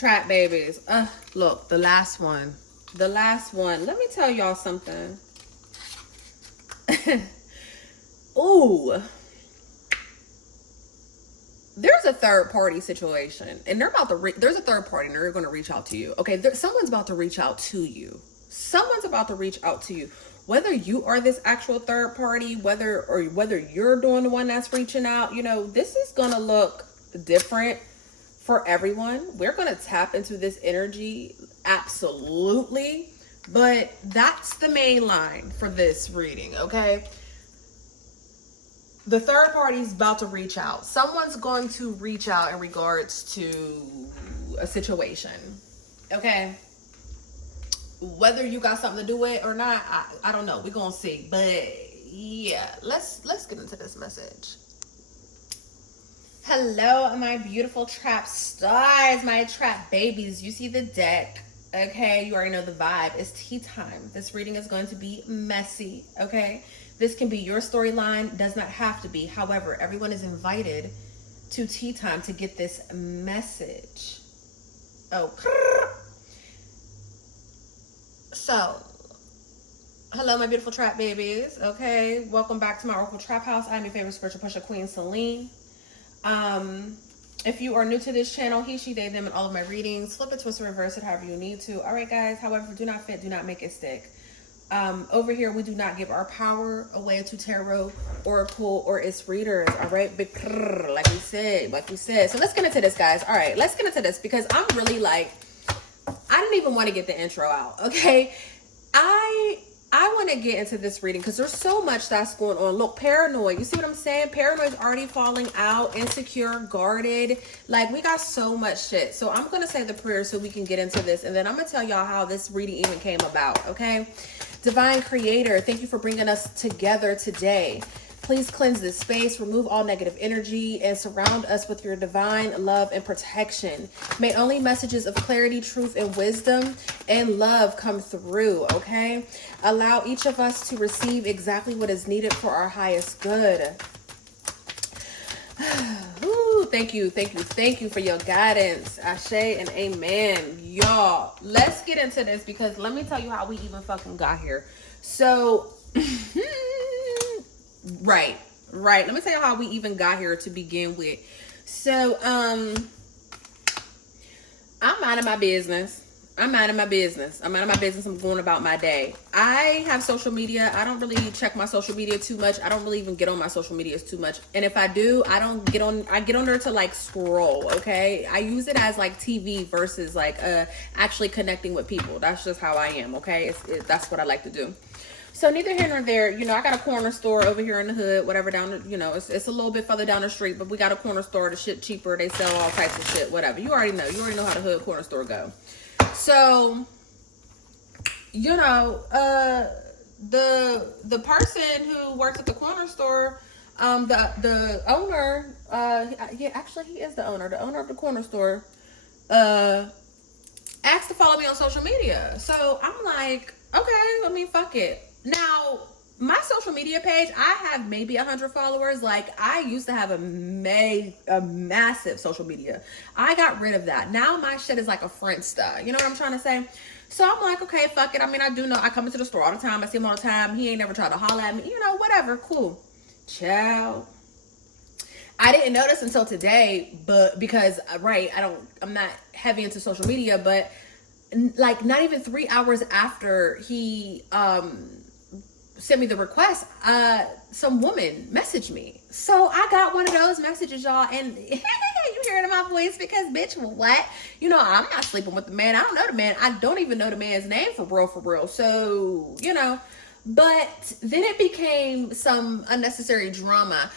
Trap babies. Look, the last one. The last one. Let me tell y'all something. Ooh. There's a third party situation, and they're about to there's a third party and they're going to reach out to you. Okay, someone's about to reach out to you. Someone's about to reach out to you. Whether you are this actual third party, whether you're doing the one that's reaching out, you know, this is going to look different for everyone. We're going to tap into this energy, absolutely. But that's the main line for this reading, okay? The third party is about to reach out. Someone's going to reach out in regards to a situation, okay? Whether you got something to do with it or not, I don't know. We're going to see. But yeah, let's get into this message. Hello, my beautiful trap stars, my trap babies. You see the deck, okay? You already know the vibe. It's tea time. This reading is going to be messy, okay? This can be your storyline, does not have to be. However, everyone is invited to tea time to get this message. Oh, so, hello, my beautiful trap babies. Okay, welcome back to my Oracle Traphouse. I'm your favorite spiritual pusher, Queen Celine. If you are new to this channel, he, she, they, them, and all of my readings, flip it, twist, or reverse it, however you need to. All right, guys. However, do not fit, do not make it stick. Over here, we do not give our power away to tarot, oracle, or its readers. All right, big like we said. So let's get into this, guys. All right, let's get into this because I'm really like, I didn't even want to get the intro out. Okay, I want to get into this reading because there's so much that's going on. Look, paranoid. You see what I'm saying? Paranoid's already falling out, insecure, guarded. Like, we got so much shit. So I'm going to say the prayer so we can get into this. And then I'm going to tell y'all how this reading even came about, okay? Divine Creator, thank you for bringing us together today. Please cleanse this space, remove all negative energy, and surround us with your divine love and protection. May only messages of clarity, truth, and wisdom and love come through, okay? Allow each of us to receive exactly what is needed for our highest good. Ooh, thank you for your guidance. Ashe and amen. Y'all, let's get into this because let me tell you how we even fucking got here. So... Right. Let me tell you how we even got here to begin with. So, I'm minding my business. I'm going about my day. I have social media. I don't really check my social media too much. I don't really even get on my social medias too much. And if I do, I get on there to like scroll, okay? I use it as like TV versus like actually connecting with people. That's just how I am, okay? That's what I like to do. So neither here nor there, you know, I got a corner store over here in the hood, whatever, down the, you know, it's a little bit further down the street, but we got a corner store. The shit cheaper. They sell all types of shit, whatever. You already know how the hood corner store go. So, you know, the person who works at the corner store, the owner, yeah, actually he is the owner of the corner store, asked to follow me on social media. So I'm like, okay, I mean, fuck it. Now, my social media page, I have maybe 100 followers. Like, I used to have a massive social media. I got rid of that. Now my shit is like a Friendster. You know what I'm trying to say? So I'm like, okay, fuck it. I mean, I do know I come into the store all the time. I see him all the time. He ain't never tried to holler at me. You know, whatever. Cool. Ciao. I didn't notice until today, but because, right, I'm not heavy into social media, but like not even 3 hours after he, sent me the request, some woman messaged me. So I got one of those messages, y'all, and you hear it in my voice because, bitch, what? You know, I'm not sleeping with the man. I don't know the man. I don't even know the man's name for real. So, you know, but then it became some unnecessary drama.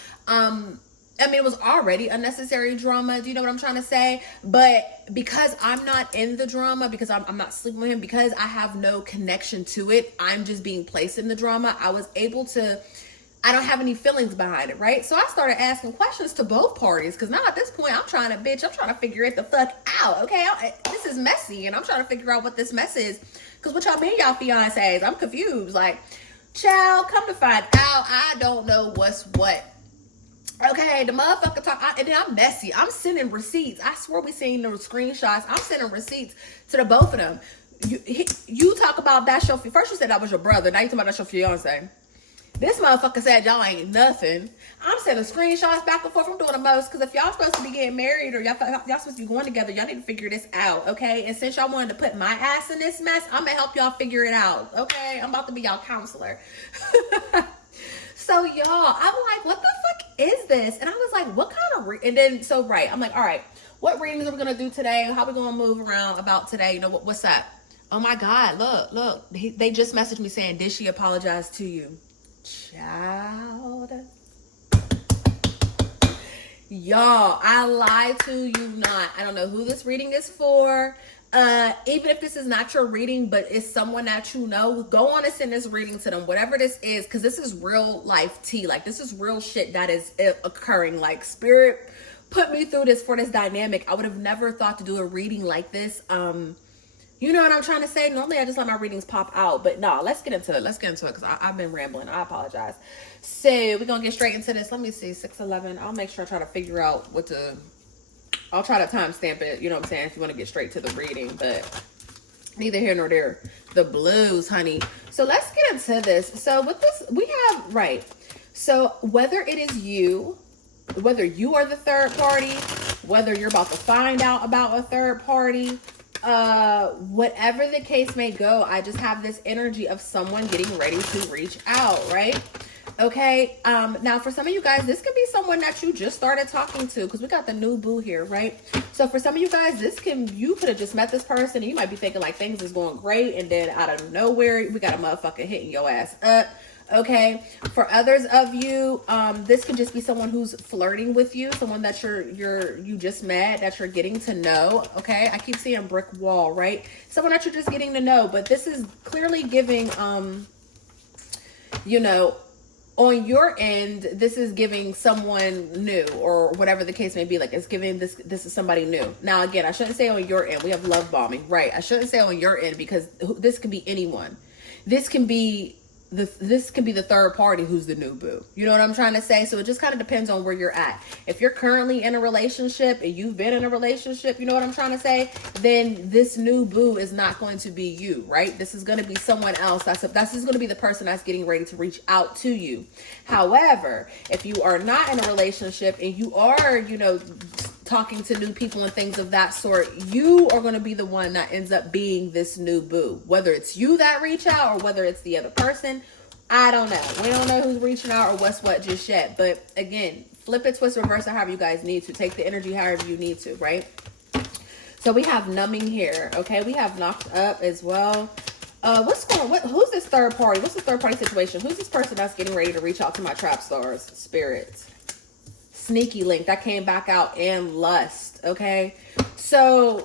I mean, it was already unnecessary drama. Do you know what I'm trying to say? But because I'm not in the drama, because I'm not sleeping with him, because I have no connection to it, I'm just being placed in the drama. I don't have any feelings behind it, right? So I started asking questions to both parties because now at this point, I'm trying to figure it the fuck out, okay? This is messy, and I'm trying to figure out what this mess is. Because what y'all mean, y'all fiancés? I'm confused. Like, child, come to find out, I don't know what's what. Okay, the motherfucker talk, and then I'm messy. I'm sending receipts. I swear we seen the screenshots. I'm sending receipts to the both of them. You talk about that's your, first you said that was your brother. Now you talking about that's your fiance. This motherfucker said y'all ain't nothing. I'm sending screenshots back and forth. I'm doing the most because if y'all supposed to be getting married or y'all supposed to be going together, y'all need to figure this out, okay? And since y'all wanted to put my ass in this mess, I'm gonna help y'all figure it out, okay? I'm about to be y'all counselor. So y'all, I'm like, what the fuck is this? And I was like, what kind of and then so right, I'm like, all right, what readings are we gonna do today? How we gonna move around about today? You know what's up? Oh my God, look, they just messaged me saying, did she apologize to you? Child. Y'all, I lie to you not. I don't know who this reading is for. Even if this is not your reading, but it's someone that you know, go on and send this reading to them, whatever this is, because this is real life tea. Like, this is real shit that is occurring. Like, spirit put me through this for this dynamic. I would have never thought to do a reading like this. You know what I'm trying to say? Normally I just let my readings pop out, but no, let's get into it. Let's get into it because I've been rambling. I apologize. So we're going to get straight into this. Let me see, 6:11. I'll make sure I try to figure out what to, I'll try to timestamp it. You know what I'm saying? If you want to get straight to the reading, but neither here nor there. The blues, honey. So let's get into this. So with this, we have, right. So whether it is you, whether you are the third party, whether you're about to find out about a third party, whatever the case may go, I just have this energy of someone getting ready to reach out, right? Okay. Now for some of you guys, this could be someone that you just started talking to, because we got the new boo here, right? So for some of you guys, you could have just met this person and you might be thinking like things is going great, and then out of nowhere we got a motherfucker hitting your ass up. Okay, for others of you, this could just be someone who's flirting with you, someone that you just met, that you're getting to know. Okay, I keep seeing brick wall, right? Someone that you're just getting to know, but this is clearly giving, you know, on your end, this is giving someone new, or whatever the case may be. Like, it's giving this is somebody new. Now, again, I shouldn't say on your end. We have love bombing, right? I shouldn't say on your end because this could be anyone. This can be the third party who's the new boo. You know what I'm trying to say? So it just kind of depends on where you're at. If you're currently in a relationship and you've been in a relationship, you know what I'm trying to say? Then this new boo is not going to be you, right? This is going to be someone else. That's just going to be the person that's getting ready to reach out to you. However, if you are not in a relationship and you are, you know, talking to new people and things of that sort, you are going to be the one that ends up being this new boo. Whether it's you that reach out or whether it's the other person, I don't know. We don't know who's reaching out or what's what just yet. But again, flip it, twist, reverse it, however you guys need to. Take the energy however you need to, right? So we have numbing here, okay? We have knocked up as well. What's going on? Who's this third party? What's this third party situation? Who's this person that's getting ready to reach out to my trap stars, spirits? Sneaky link that came back out, and lust. Okay, so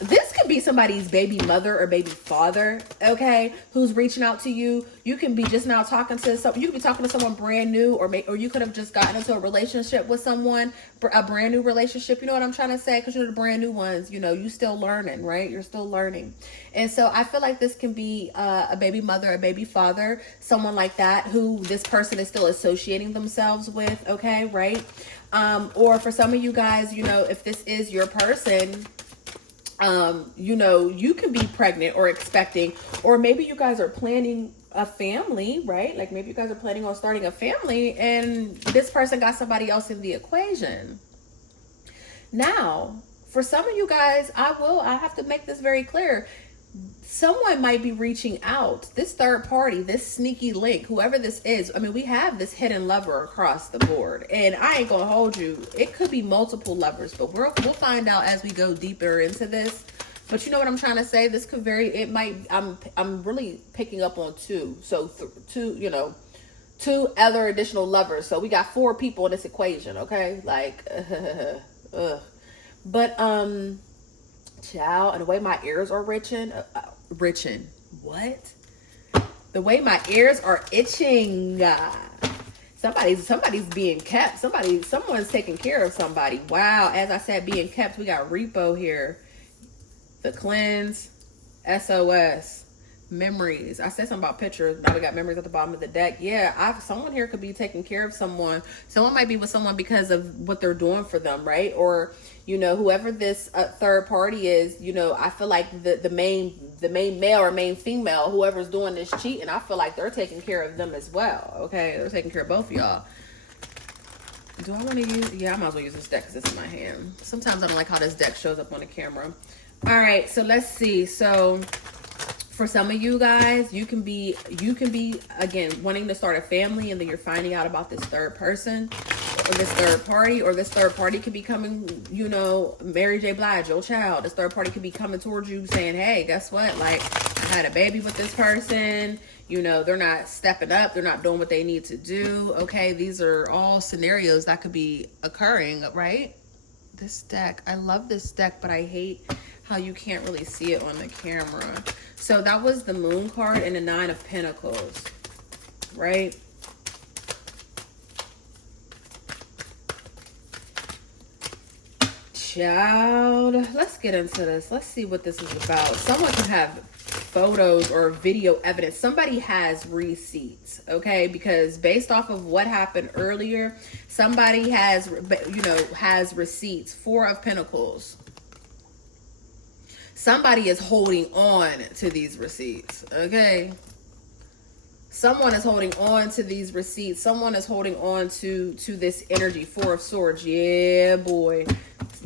this could be somebody's baby mother or baby father, okay, who's reaching out to you. You can be just now talking to you could be talking to someone brand new, or you could have just gotten into a relationship with someone, a brand new relationship. You know what I'm trying to say? Because you're the brand new ones, you know, you still learning, right? You're still learning. And so I feel like this can be a baby mother, a baby father, someone like that who this person is still associating themselves with, okay, right? Or for some of you guys, you know, if this is your person, you know, you can be pregnant or expecting, or maybe you guys are planning a family, right? Like maybe you guys are planning on starting a family and this person got somebody else in the equation. Now, for some of you guys, I have to make this very clear. Someone might be reaching out. This third party, this sneaky link, whoever this is. I mean, we have this hidden lover across the board, and I ain't gonna hold you. It could be multiple lovers, but we'll find out as we go deeper into this. But you know what I'm trying to say? This could it might. I'm really picking up on two. So two other additional lovers. So we got 4 people in this equation. Okay, like, but child, and the way my ears are itching. What? The way my ears are itching. Somebody's being kept. Someone's taking care of somebody. Wow. As I said, being kept. We got repo here. The cleanse, SOS, memories. I said something about pictures. Now we got memories at the bottom of the deck. Yeah, someone here could be taking care of someone. Someone might be with someone because of what they're doing for them, right? Or, you know, whoever this third party is, you know, I feel like the main male or main female, whoever's doing this cheating, I feel like they're taking care of them as well. Okay, they're taking care of both of y'all. Do I want to use? Yeah, I might as well use this deck because it's in my hand. Sometimes I don't like how this deck shows up on the camera. All right, so let's see. So for some of you guys, you can be again wanting to start a family, and then you're finding out about this third person or this third party, or this third party could be coming, you know, Mary J. Blige, your child. This third party could be coming towards you saying, hey, guess what? Like, I had a baby with this person. You know, they're not stepping up. They're not doing what they need to do. Okay, these are all scenarios that could be occurring, right? This deck, I love this deck, but I hate how you can't really see it on the camera. So that was the Moon card and the Nine of Pentacles, right? Child, let's get into this. Let's see what this is about. Someone can have photos or video evidence. Somebody has receipts, okay? Because based off of what happened earlier, somebody has, you know, has receipts. Four of Pentacles. Somebody is holding on to these receipts, okay? Someone is holding on to these receipts. Someone is holding on to this energy. Four of Swords. Yeah, boy.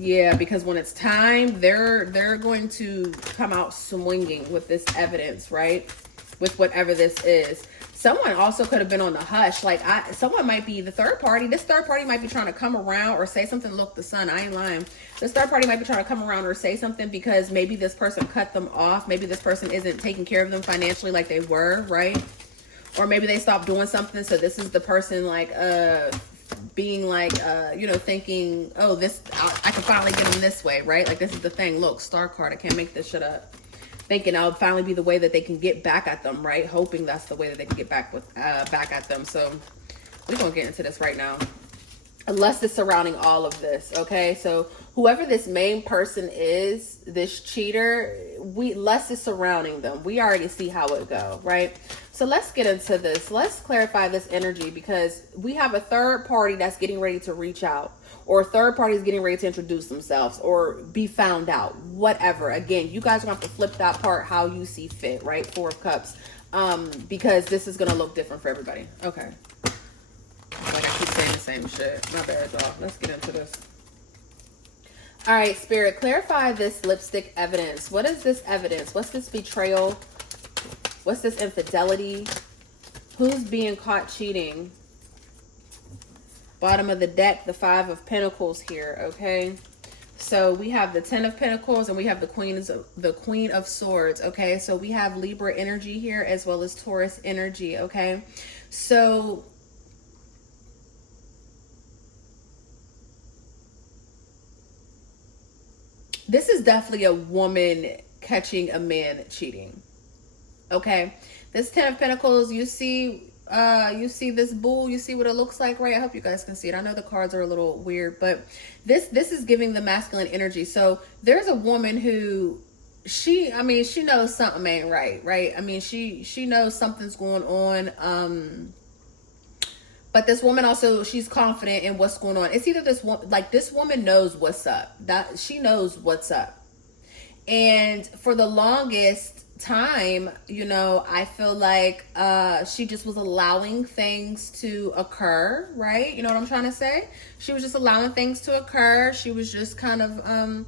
Yeah, because when it's time, they're going to come out swinging with this evidence, right? With whatever this is. Someone also could have been on the hush. Like, someone might be the third party. This third party might be trying to come around or say something. Look, the sun, I ain't lying. This third party might be trying to come around or say something because maybe this person cut them off. Maybe this person isn't taking care of them financially like they were, right? Or maybe they stopped doing something. So this is the person like, being like, you know, thinking, oh, this, I can finally get them this way, right? Like, this is the thing. Look, Star card. I can't make this shit up. Thinking I'll finally be the way that they can get back at them, right? Hoping that's the way that they can get back at them. So we're gonna get into this right now. Unless it's surrounding all of this, okay? So whoever this main person is, this cheater, less is surrounding them. We already see how it go, right? So let's get into this. Let's clarify this energy, because we have a third party that's getting ready to reach out, or a third party is getting ready to introduce themselves or be found out, whatever. Again, you guys are going to have to flip that part how you see fit, right? Four of Cups, because this is going to look different for everybody. Okay. Like I keep saying the same shit. My bad, y'all. Let's get into this. All right, Spirit, clarify this lipstick evidence. What is this evidence? What's this betrayal? What's this infidelity? Who's being caught cheating? Bottom of the deck, the Five of Pentacles here, okay? So we have the Ten of Pentacles and we have the Queen of Swords, okay? So we have Libra energy here as well as Taurus energy, okay? So this is definitely a woman catching a man cheating, okay? This Ten of Pentacles, you see this bull, you see what it looks like, right? I hope you guys can see it. I know the cards are a little weird, but this is giving the masculine energy. So there's a woman who she knows something ain't right? I mean, she knows something's going on. But this woman also, she's confident in what's going on. It's either this woman knows what's up. That she knows what's up. And for the longest time, you know, I feel like she just was allowing things to occur, right? You know what I'm trying to say? She was just allowing things to occur. She was just kind of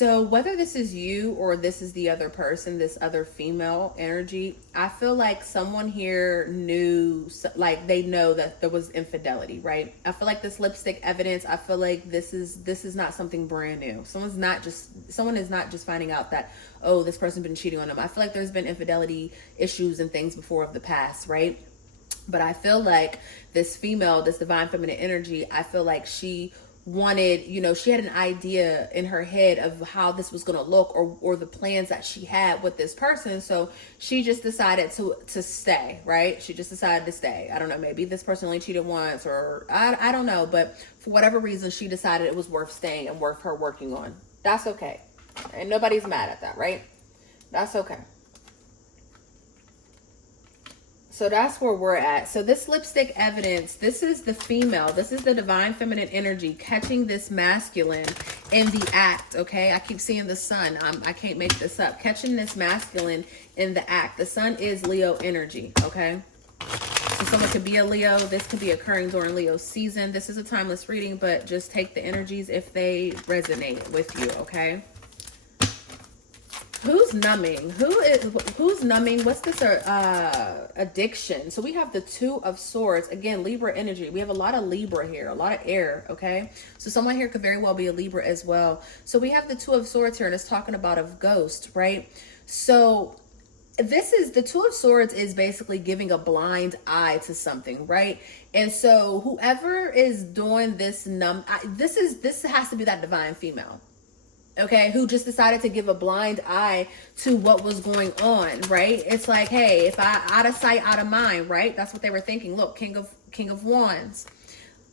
So whether this is you or this is the other person, this other female energy, I feel like someone here knew, like they know that there was infidelity, right? I feel like this lipstick evidence, I feel like this is not something brand new. Someone is not just finding out that, oh, this person's been cheating on them. I feel like there's been infidelity issues and things before of the past, right? But I feel like this female, this divine feminine energy, I feel like she wanted, you know, she had an idea in her head of how this was going to look, or the plans that she had with this person. So she just decided to stay, right? She just decided to stay. I don't know, maybe this person only cheated once, or I don't know, but for whatever reason, she decided it was worth staying and worth her working on. That's okay. And nobody's mad at that, right? That's okay. So that's where we're at. So this lipstick evidence, this is the female. This is the divine feminine energy catching this masculine in the act, okay? I keep seeing the sun. I can't make this up. Catching this masculine in the act. The sun is Leo energy, okay? So someone could be a Leo. This could be occurring during Leo season. This is a timeless reading, but just take the energies if they resonate with you, okay? Who's numbing? Who's numbing? What's this addiction? So we have the Two of Swords. Again, Libra energy. We have a lot of Libra here, a lot of air, okay? So someone here could very well be a Libra as well. So we have the Two of Swords here, and it's talking about a ghost, right? So this is the Two of Swords is basically giving a blind eye to something, right? And so whoever is doing this this has to be that divine female. Okay, who just decided to give a blind eye to what was going on, right? It's like, hey, if I out of sight, out of mind, right? That's what they were thinking. Look, King of Wands.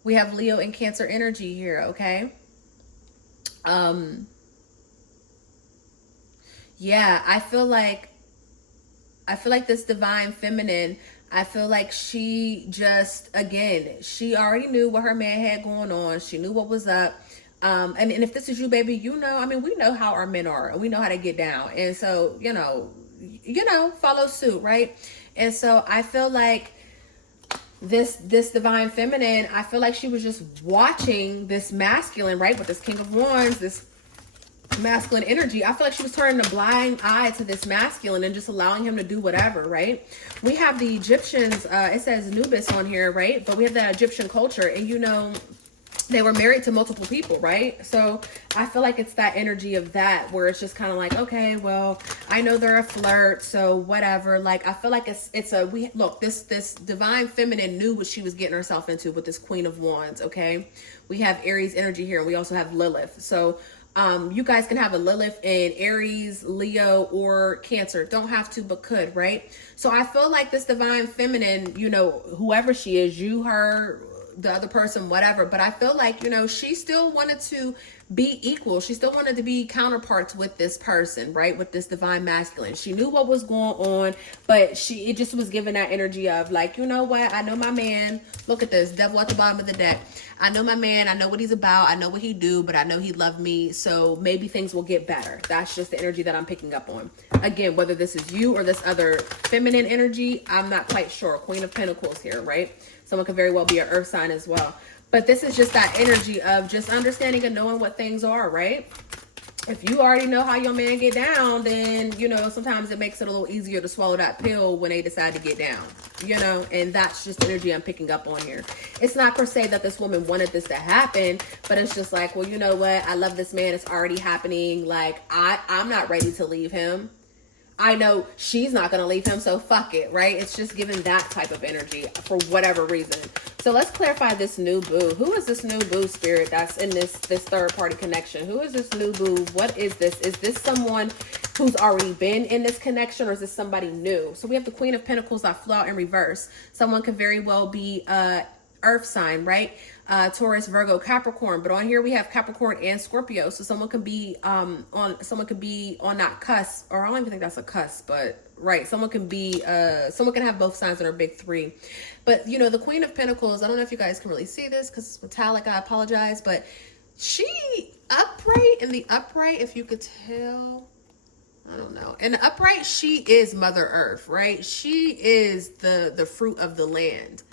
We have Leo and Cancer energy here, okay? Yeah, I feel like this divine feminine, I feel like she just, again, she already knew what her man had going on. She knew what was up. And if this is you, baby, you know, I mean, we know how our men are, and we know how to get down. And so, you know, follow suit, right? And so I feel like this divine feminine, I feel like she was just watching this masculine, right? With this King of Wands, this masculine energy. I feel like she was turning a blind eye to this masculine and just allowing him to do whatever, right? We have the Egyptians, it says Nubis on here, right? But we have the Egyptian culture, and you know, they were married to multiple people, right? So I feel like it's that energy of that, where it's just kind of like, okay, well, I know they're a flirt, so whatever. Like, I feel like this divine feminine knew what she was getting herself into with this Queen of Wands, okay? We have Aries energy here, and we also have Lilith. So you guys can have a Lilith in Aries, Leo, or Cancer. Don't have to, but could, right? So I feel like this divine feminine, you know, whoever she is, you, her, the other person, whatever, but I feel like, you know, she still wanted to be equal. She still wanted to be counterparts with this person, right? With this divine masculine. She knew what was going on, but it just was giving that energy of like, you know what? I know my man. Look at this, devil at the bottom of the deck. I know my man. I know what he's about. I know what he do, but I know he loved me. So maybe things will get better. That's just the energy that I'm picking up on. Again, whether this is you or this other feminine energy, I'm not quite sure. Queen of Pentacles here, right? Someone could very well be an earth sign as well. But this is just that energy of just understanding and knowing what things are, right? If you already know how your man get down, then, you know, sometimes it makes it a little easier to swallow that pill when they decide to get down, you know? And that's just the energy I'm picking up on here. It's not per se that this woman wanted this to happen, but it's just like, well, you know what? I love this man. It's already happening. Like, I'm not ready to leave him. I know she's not going to leave him, so fuck it, right? It's just giving that type of energy for whatever reason. So let's clarify this new boo. Who is this new boo, spirit, that's in this third party connection? Who is this new boo? What is this? Is this someone who's already been in this connection, or is this somebody new? So we have the Queen of Pentacles that flew out in reverse. Someone could very well be earth sign, right? Taurus, Virgo, Capricorn, but on here we have Capricorn and Scorpio. So someone could be on that cusp, or I don't even think that's a cusp, but right, someone can have both signs in our big three. But you know, the Queen of Pentacles, I don't know if you guys can really see this because it's metallic, I apologize, but she in the upright, if you could tell, I don't know. In the upright, she is Mother Earth, right? She is the fruit of the land.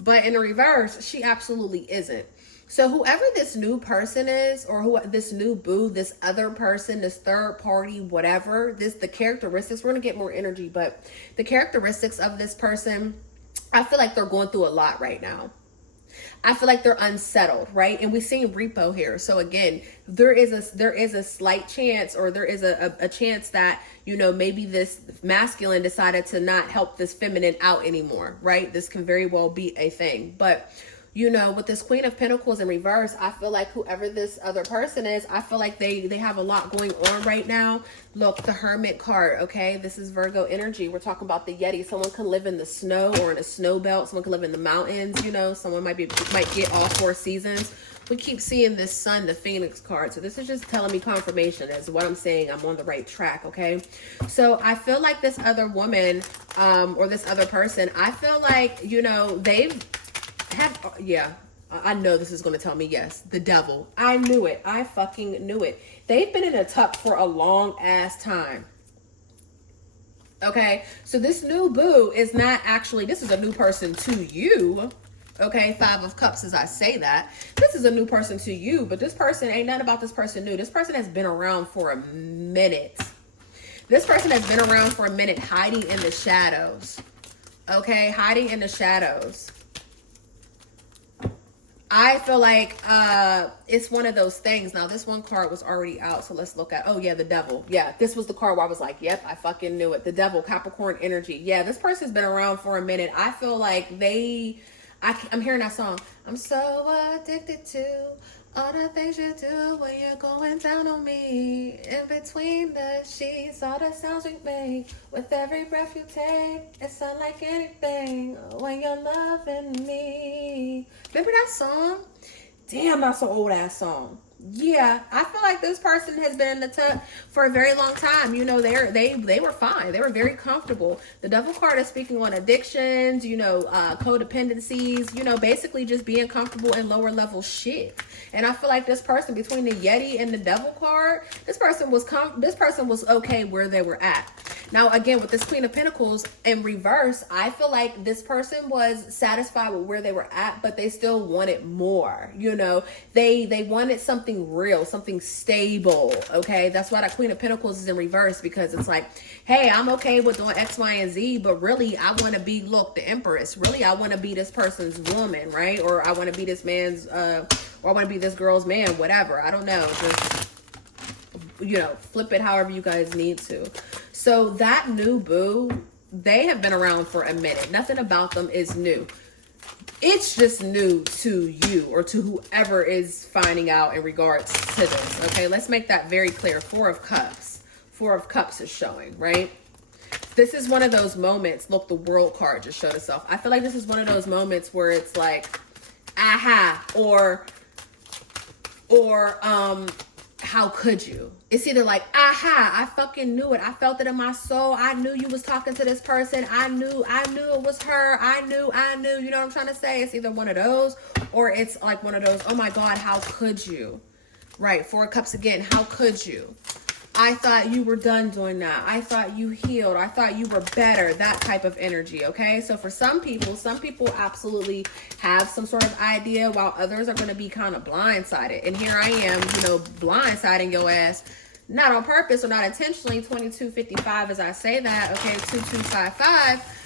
But in the reverse, she absolutely isn't. So whoever this new person is, or this new boo, this other person, this third party, whatever, the characteristics, we're going to get more energy, but the characteristics of this person, I feel like they're going through a lot right now. I feel like they're unsettled, right? And we've seen repo here. So again, there is a slight chance, or there is a chance that, you know, maybe this masculine decided to not help this feminine out anymore, right? This can very well be a thing. But You know, with this Queen of Pentacles in reverse, I feel like whoever this other person is, I feel like they have a lot going on right now. Look, the Hermit card, okay? This is Virgo energy. We're talking about the Yeti. Someone can live in the snow or in a snow belt. Someone can live in the mountains, you know. Someone might get all 4 seasons. We keep seeing this Sun, the Phoenix card. So this is just telling me confirmation as what I'm saying. I'm on the right track, okay? So I feel like this other woman or this other person, I feel like, you know, I know this is going to tell me yes. The devil. I knew it. I fucking knew it. They've been in a tuck for a long ass time. Okay. So this new boo is not actually, this is a new person to you. Okay. 5 of Cups as I say that. This is a new person to you, but this person ain't nothing about this person new. This person has been around for a minute. This person has been around for a minute hiding in the shadows. Okay. Hiding in the shadows. I feel like it's one of those things. Now, this one card was already out, so let's look at, oh, yeah, the devil. Yeah, this was the card where I was like, yep, I fucking knew it. The devil, Capricorn energy. Yeah, this person's been around for a minute. I feel like I'm hearing that song. I'm so addicted to all the things you do when you're going down on me. In between the sheets, all the sounds we make. With every breath you take, it's unlike anything when you're loving me. Remember that song? Damn, that's an old ass song. Yeah, I feel like this person has been in the tub for a very long time. You know, they were fine. They were very comfortable. The devil card is speaking on addictions, you know, codependencies, you know, basically just being comfortable in lower level shit. And I feel like this person, between the Yeti and the devil card, this person was okay where they were at. Now, again, with this Queen of Pentacles in reverse, I feel like this person was satisfied with where they were at, but they still wanted more. You know, they wanted something real, something stable. Okay, that's why that Queen of Pentacles is in reverse, because it's like, hey, I'm okay with doing X, Y, and Z, but really, I want to be, look, the Empress. Really, I want to be this person's woman, right? Or I want to be this man's, or I want to be this girl's man, whatever. I don't know. Just, you know, flip it however you guys need to. So that new boo, they have been around for a minute. Nothing about them is new. It's just new to you or to whoever is finding out in regards to this. Okay, let's make that very clear. 4 of Cups. 4 of Cups is showing, right? This is one of those moments. Look, the World card just showed itself. I feel like this is one of those moments where it's like, aha, or how could you? It's either like, aha, I fucking knew it. I felt it in my soul. I knew you was talking to this person. I knew it was her. I knew, you know what I'm trying to say? It's either one of those, or it's like one of those, oh my God, how could you? Right, 4 of Cups again, how could you? I thought you were done doing that. I thought you healed. I thought you were better. That type of energy, okay? So for some people absolutely have some sort of idea, while others are going to be kind of blindsided. And here I am, you know, blindsiding your ass, not on purpose or not intentionally. 2255 as I say that, okay? 2255.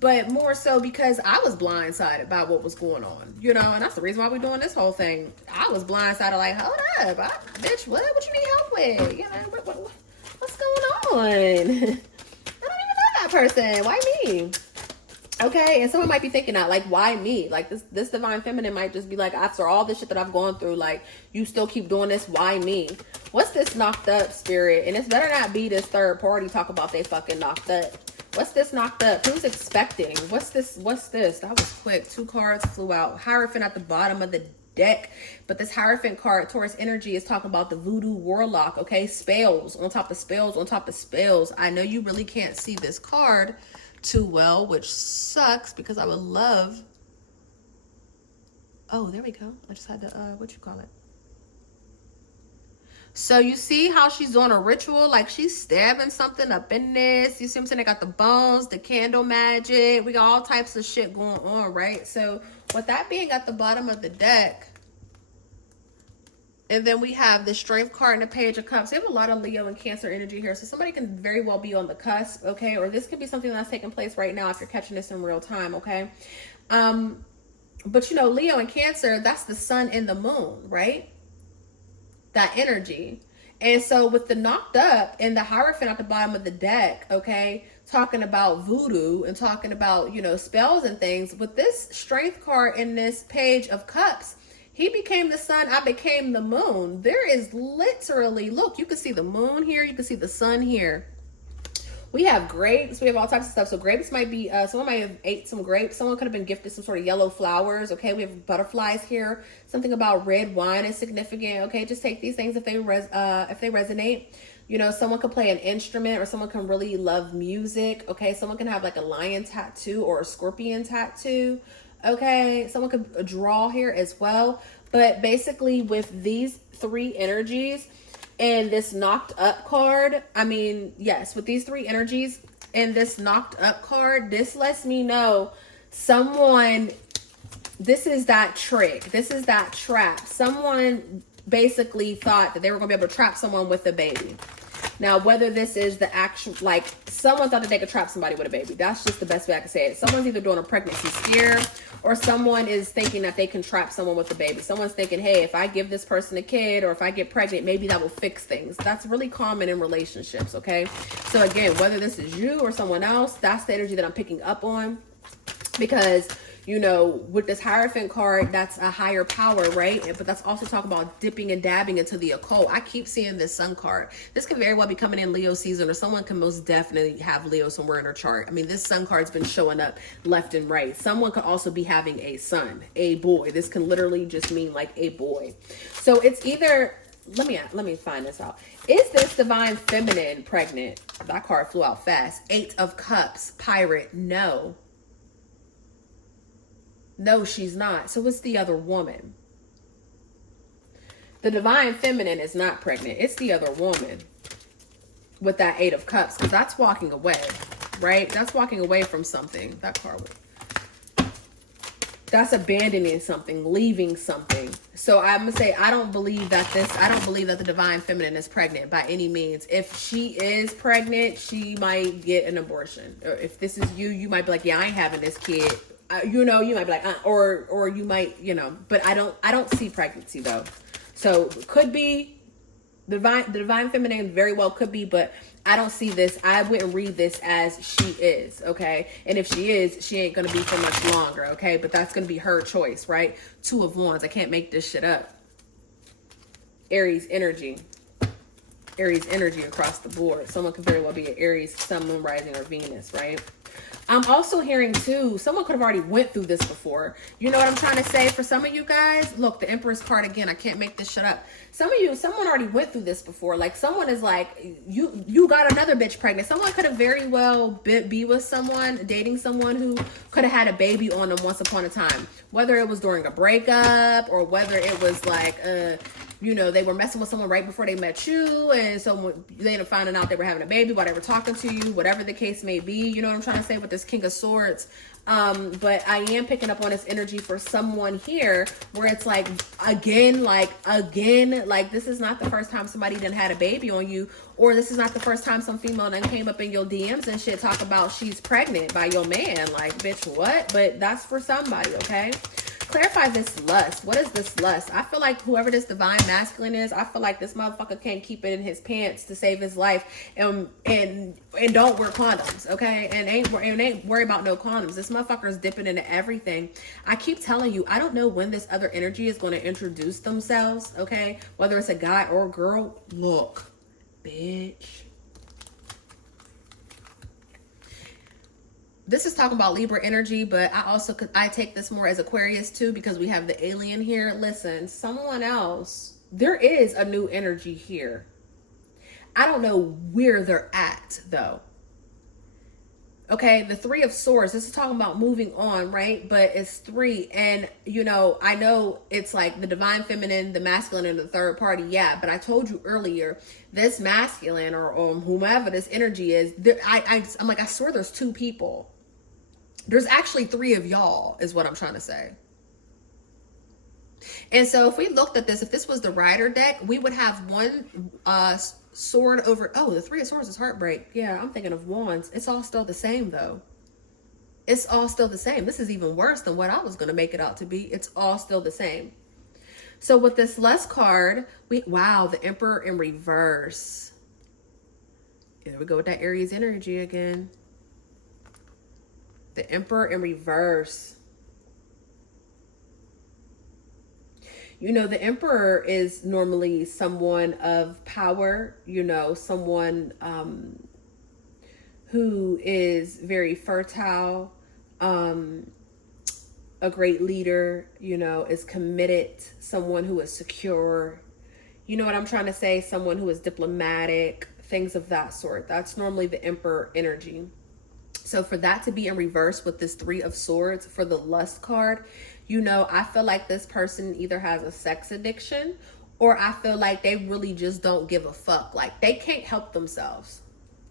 But more so because I was blindsided by what was going on, you know, and that's the reason why we're doing this whole thing. I was blindsided, like, hold up, bitch, what you need help with? You know, what's going on? I don't even know that person. Why me? Okay, and someone might be thinking that, like, why me? Like, this divine feminine might just be like, after all this shit that I've gone through, like, you still keep doing this, why me? What's this knocked up spirit? And it's better not be this third party talk about they fucking knocked up. What's this knocked up? Who's expecting? What's this? That was quick. 2 cards flew out. Hierophant at the bottom of the deck. But this Hierophant card, Taurus energy, is talking about the voodoo warlock, okay? Spells on top of spells on top of spells. I know you really can't see this card too well, which sucks because I would love... Oh, there we go. I just had to, what you call it? So you see how she's doing a ritual, like she's stabbing something up in this. You see what I'm saying? They got the bones, the candle magic. We got all types of shit going on, right? So with that being at the bottom of the deck, and then we have the Strength card and the Page of Cups. They have a lot of Leo and Cancer energy here. So somebody can very well be on the cusp, okay? Or this could be something that's taking place right now if you're catching this in real time, okay? But you know, Leo and Cancer, that's the sun and the moon, right? That energy. And so with the knocked up and the Hierophant at the bottom of the deck, okay, talking about voodoo and talking about, you know, spells and things. With this strength card in this Page of Cups, he became the sun, I became the moon. There is literally, look, you can see the moon here, you can see the sun here. We have grapes. We have all types of stuff. So grapes might be, someone might have ate some grapes. Someone could have been gifted some sort of yellow flowers. Okay, we have butterflies here. Something about red wine is significant. Okay, just take these things if they resonate. You know, someone could play an instrument, or someone can really love music. Okay, someone can have like a lion tattoo or a scorpion tattoo. Okay, someone could draw here as well. But basically, with these three energies, and this knocked up card, I mean, yes, with these three energies and this knocked up card, this lets me know someone, this is that trick. This is that trap. Someone basically thought that they were going to be able to trap someone with a baby. Now, whether this is the actual, like, someone thought that they could trap somebody with a baby. That's just the best way I can say it. Someone's either doing a pregnancy scare, or someone is thinking that they can trap someone with a baby. Someone's thinking, hey, if I give this person a kid, or if I get pregnant, maybe that will fix things. That's really common in relationships, okay? So again, whether this is you or someone else, that's the energy that I'm picking up on. Because, you know, with this Hierophant card, that's a higher power, right? But that's also talking about dipping and dabbing into the occult. I keep seeing this Sun card. This could very well be coming in Leo season, or someone can most definitely have Leo somewhere in their chart. I mean, this Sun card's been showing up left and right. Someone could also be having a son, a boy. This can literally just mean like a boy. So it's either, let me find this out. Is this Divine Feminine pregnant? That card flew out fast. 8 of Cups, Pirate, no. No, she's not. So it's the other woman. The Divine Feminine is not pregnant. It's the other woman with that 8 of Cups, because that's walking away, right? That's walking away from something. That card. That's abandoning something, leaving something. So I'm going to say, I don't believe that the Divine Feminine is pregnant by any means. If she is pregnant, she might get an abortion. Or if this is you, you might be like, yeah, I ain't having this kid. You know, you might be like, or you might, you know, but I don't see pregnancy though. So could be the divine feminine, very well could be, but I don't see this. I wouldn't read this as she is, okay? And if she is, she ain't gonna be for much longer, okay? But that's gonna be her choice, right? 2 of Wands. I can't make this shit up. Aries energy across the board. Someone could very well be an Aries, Sun, Moon, Rising, or Venus, right? I'm also hearing too, someone could have already went through this before. You know what I'm trying to say? For some of you guys, look, the Empress card again, I can't make this shit up. Some of you, someone already went through this before. Like someone is like, you got another bitch pregnant. Someone could have very well be with someone, dating someone who could have had a baby on them once upon a time. Whether it was during a breakup, or whether it was like, you know, they were messing with someone right before they met you, and so they ended up finding out they were having a baby while they were talking to you, whatever the case may be. You know what I'm trying to say with this King of Swords? But I am picking up on this energy for someone here where it's like, again, like this is not the first time somebody done had a baby on you, or this is not the first time some female done came up in your DMs and shit talk about she's pregnant by your man. Like, bitch, what? But that's for somebody, okay? Clarify this lust. What is this lust? I feel like whoever this divine masculine is, I feel like this motherfucker can't keep it in his pants to save his life, and don't wear condoms, okay? And ain't worry about no condoms. This motherfucker is dipping into everything. I keep telling you, I don't know when this other energy is going to introduce themselves, okay? Whether it's a guy or a girl. Look, bitch. This is talking about Libra energy, but I take this more as Aquarius too, because we have the alien here. Listen, someone else, there is a new energy here. I don't know where they're at though. Okay, the 3 of Swords, this is talking about moving on, right? But it's 3, and you know, I know it's like the divine feminine, the masculine, and the third party, yeah, but I told you earlier, this masculine or whomever this energy is, I'm like, I swear there's 2 people. There's actually 3 of y'all, is what I'm trying to say. And so if we looked at this, if this was the Rider deck, we would have one sword over, oh, the 3 of Swords is heartbreak. Yeah, I'm thinking of Wands. It's all still the same though. It's all still the same. This is even worse than what I was going to make it out to be. It's all still the same. So with this lust card, wow, the Emperor in reverse. There we go with that Aries energy again. The Emperor in reverse. You know, the Emperor is normally someone of power, you know, someone who is very fertile, a great leader, you know, is committed, someone who is secure. You know what I'm trying to say? Someone who is diplomatic, things of that sort. That's normally the Emperor energy. So for that to be in reverse with this Three of Swords for the Lust card, you know, I feel like this person either has a sex addiction or I feel like they really just don't give a fuck. Like they can't help themselves.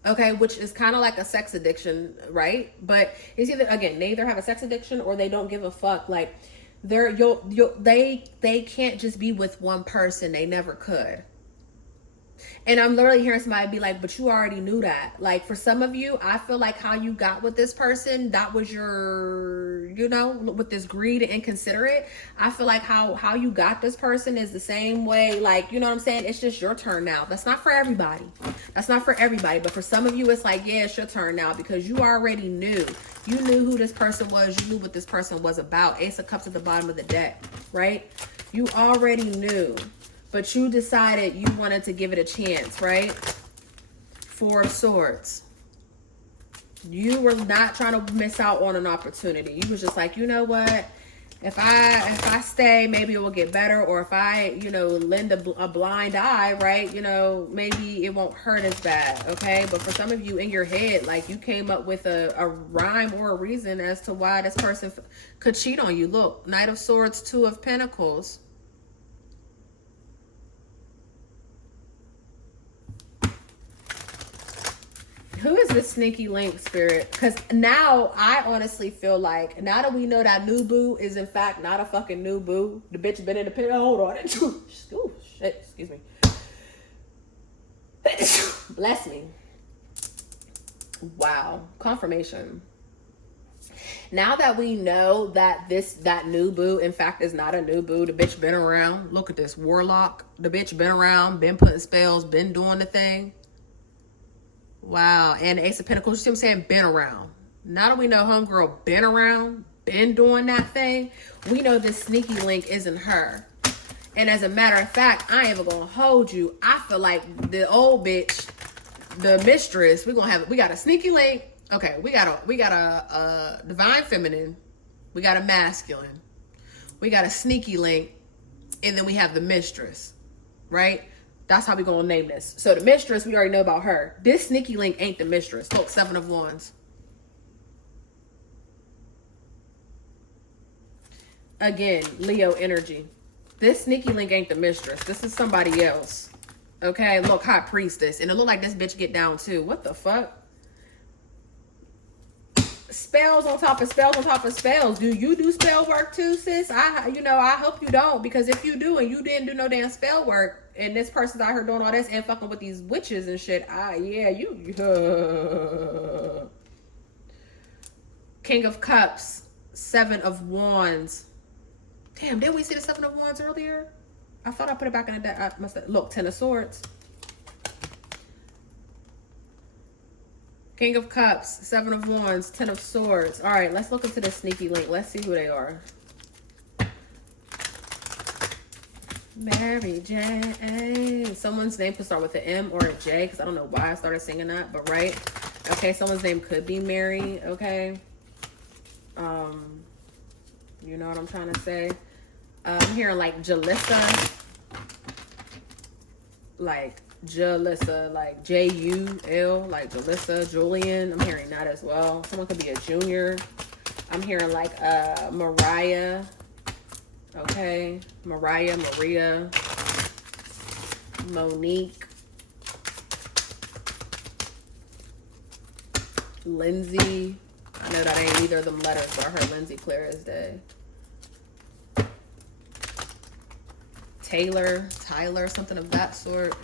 Okay, which is kind of like a sex addiction, right? But it's either, again, they either have a sex addiction or they don't give a fuck. Like they can't just be with one person. They never could. And I'm literally hearing somebody be like, but you already knew that. Like for some of you, I feel like how you got with this person, that was your, you know, with this greed and inconsiderate. I feel like how you got this person is the same way. Like, you know what I'm saying? It's just your turn now. That's not for everybody. That's not for everybody. But for some of you, it's like, yeah, it's your turn now because you already knew. You knew who this person was. You knew what this person was about. Ace of Cups at the bottom of the deck, right? You already knew. But you decided you wanted to give it a chance, right? Four of Swords. You were not trying to miss out on an opportunity. You was just like, you know what? If I stay, maybe it will get better. Or if I, you know, lend a blind eye, right? You know, maybe it won't hurt as bad, okay? But for some of you in your head, like you came up with a rhyme or a reason as to why this person could cheat on you. Look, Knight of Swords, Two of Pentacles. Who is this sneaky link, Spirit? Because now I honestly feel like, now that we know that new boo is in fact not a fucking new boo. The bitch been in the pit. Hold on. Ooh, shit. Excuse me. Bless me. Wow. Confirmation. Now that we know that that new boo, in fact, is not a new boo. The bitch been around. Look at this. Warlock. The bitch been around, been putting spells, been doing the thing. Wow. And Ace of Pentacles, you see what I'm saying? Been around. Now that we know homegirl been around, been doing that thing, we know this sneaky link isn't her. And as a matter of fact, I ain't even gonna hold you. I feel like the old bitch, the mistress, we got a sneaky link. Okay, we got a divine feminine. We got a masculine. We got a sneaky link. And then we have the mistress, right? That's how we gonna name this. So the mistress, we already know about her. This sneaky link ain't the mistress. Look, Seven of Wands. Again, Leo energy. This sneaky link ain't the mistress. This is somebody else. Okay, look, High Priestess. And it look like this bitch get down too. What the fuck? Spells on top of spells on top of spells. Do you do spell work too, sis? I hope you don't, because if you do and you didn't do no damn spell work, and this person's out here doing all this and fucking with these witches and shit, King of Cups, Seven of Wands. Damn, didn't we see the Seven of Wands earlier? I thought I put it back in the deck. I must have, look, Ten of Swords. King of Cups, Seven of Wands, Ten of Swords. All right, let's look into this sneaky link. Let's see who they are. Mary Jane. Someone's name could start with an M or a J, because I don't know why I started singing that, but right. Okay, someone's name could be Mary, okay. You know what I'm trying to say? I'm hearing like Jalissa. Like Jalissa, like J-U-L, like Jalissa, Julian. I'm hearing that as well. Someone could be a junior. I'm hearing like Mariah. Okay, Mariah, Maria, Monique, Lindsay. I know that ain't either of them letters, but I heard Lindsay clear as day. Tyler, something of that sort.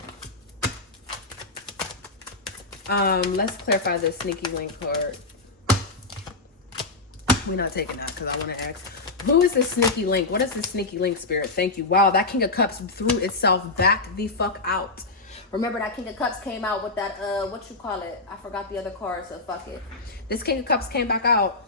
Let's clarify this sneaky link card. We're not taking that because I want to ask, who is this sneaky link? What is this sneaky link, Spirit? Thank you. Wow, that King of Cups threw itself back the fuck out. Remember that King of Cups came out with that, what you call it? I forgot the other card, so fuck it. This King of Cups came back out.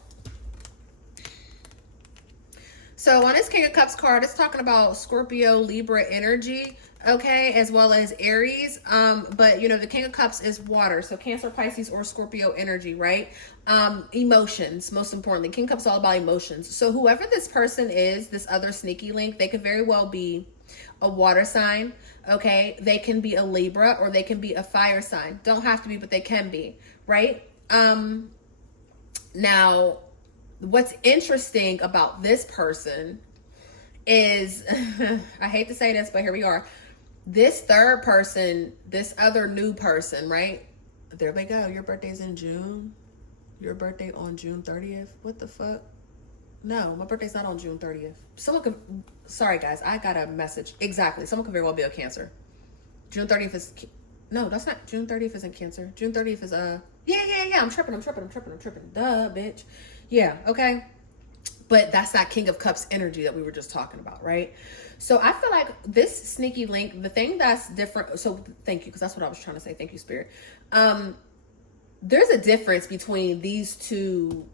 So on this King of Cups card, it's talking about Scorpio, Libra energy, okay, as well as Aries. But you know, the King of Cups is water, so Cancer, Pisces, or Scorpio energy, right? Emotions, most importantly. King of Cups is all about emotions. So whoever this person is, this other sneaky link, they could very well be a water sign, okay? They can be a Libra or they can be a fire sign. Don't have to be, but they can be, right? Now, what's interesting about this person is, I hate to say this, but here we are. This third person, this other new person, right? There we go. Your birthday's in June. Your birthday on June 30th. What the fuck? No, my birthday's not on June 30th. Someone could, sorry guys, I got a message. Exactly. Someone could very well be a Cancer. June 30th is, no, that's not, June 30th isn't Cancer. June 30th is, yeah. I'm tripping. Duh, bitch. Yeah, okay. But that's that King of Cups energy that we were just talking about, right? So I feel like this sneaky link, the thing that's different, so thank you, because that's what I was trying to say. Thank you, Spirit. There's a difference between these two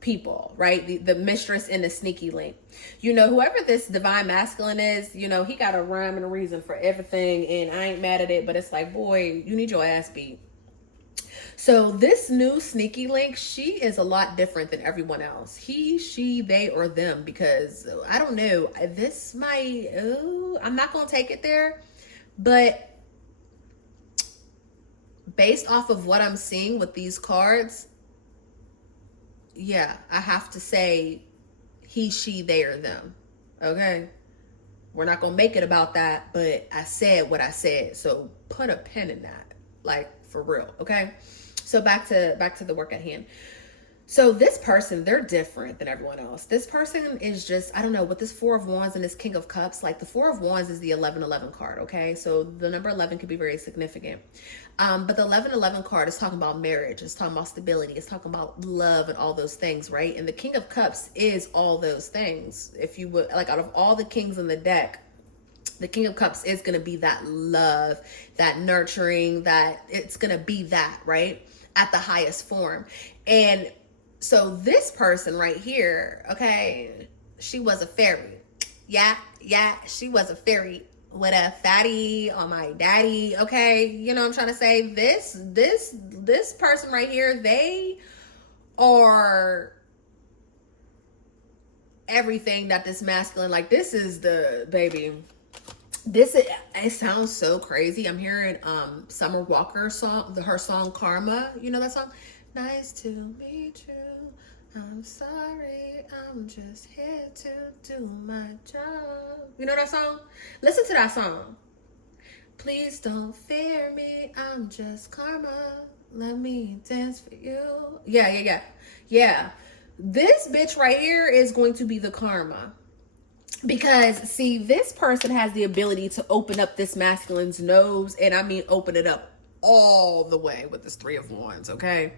people, right? The mistress and the sneaky link. You know, whoever this divine masculine is, you know, he got a rhyme and a reason for everything, and I ain't mad at it, but it's like, boy, you need your ass beat. So this new sneaky link, she is a lot different than everyone else. He, she, they, or them, because I don't know, this might, I'm not going to take it there, but based off of what I'm seeing with these cards, yeah, I have to say he, she, they, or them. Okay? We're not going to make it about that, but I said what I said. So put a pin in that, like for real. Okay? So back to the work at hand. So this person, they're different than everyone else. This person is just, I don't know, with this Four of Wands and this King of Cups, like the Four of Wands is the 1111 card, okay? So the number 11 could be very significant. But the 1111 card is talking about marriage. It's talking about stability. It's talking about love and all those things, right? And the King of Cups is all those things. If you would, like out of all the kings in the deck, the King of Cups is going to be that love, that nurturing, that it's going to be that, right? At the highest form. And so this person right here, okay, she was a fairy. Yeah, she was a fairy with a fatty on my daddy, okay? You know what I'm trying to say? This person right here, they are everything that this masculine, like this is the baby. This is, it sounds so crazy. I'm hearing Summer Walker's song, her song Karma. You know that song? Nice to meet you. I'm sorry, I'm just here to do my job. You know that song? Listen to that song. Please don't fear me, I'm just karma. Let me dance for you. Yeah. This bitch right here is going to be the karma. Because, see, this person has the ability to open up this masculine's nose, and I mean open it up all the way with this Three of Wands, okay?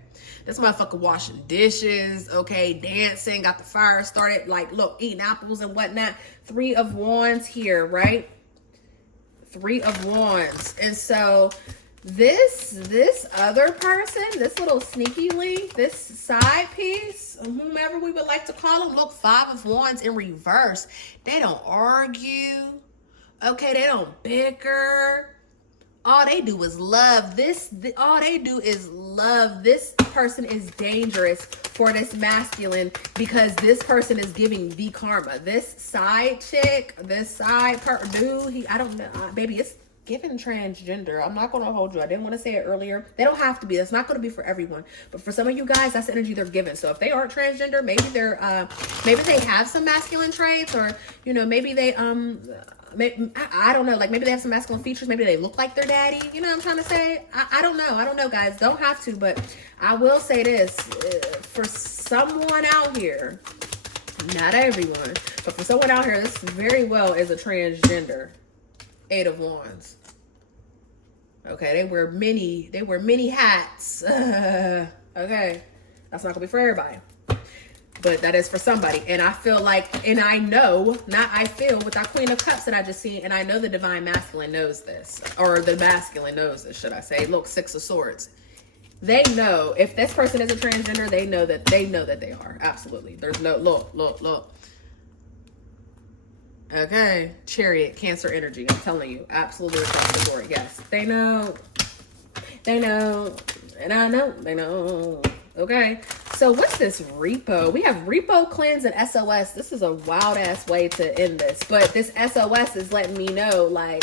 This motherfucker washing dishes, okay, dancing, got the fire started, like, look, eating apples and whatnot. Three of Wands here, right? Three of Wands. And so this other person, this little sneaky link, this side piece, whomever we would like to call them, look, Five of Wands in reverse. They don't argue, okay? They don't bicker. All they do is love. All they do is love. This person is dangerous for this masculine because this person is giving the karma. This side chick, this side dude, I don't know, baby, it's given transgender. I'm not going to hold you. I didn't want to say it earlier. They don't have to be. That's not going to be for everyone. But for some of you guys, that's the energy they're given. So if they aren't transgender, maybe they're, maybe they have some masculine traits, or, you know, maybe they, I don't know, like maybe they have some masculine features, maybe they look like their daddy, you know what I'm trying to say? I don't know, guys, don't have to, but I will say this, for someone out here, not everyone, but for someone out here, this very well is a transgender. Eight of Wands. Okay, they wear many hats. Okay, that's not gonna be for everybody. But that is for somebody. And I feel like, and I know, not I feel, with that Queen of Cups that I just seen, and I know the Divine Masculine knows this, or the masculine knows this, should I say. Look, Six of Swords. They know, if this person is a transgender, they know that they are. Absolutely. There's no, look. Okay. Chariot, Cancer energy. I'm telling you. Absolutely across the board. Yes. They know. They know. And I know. They know. Okay. So what's this repo? We have repo, cleanse, and SOS. This is a wild ass way to end this. But this SOS is letting me know, like,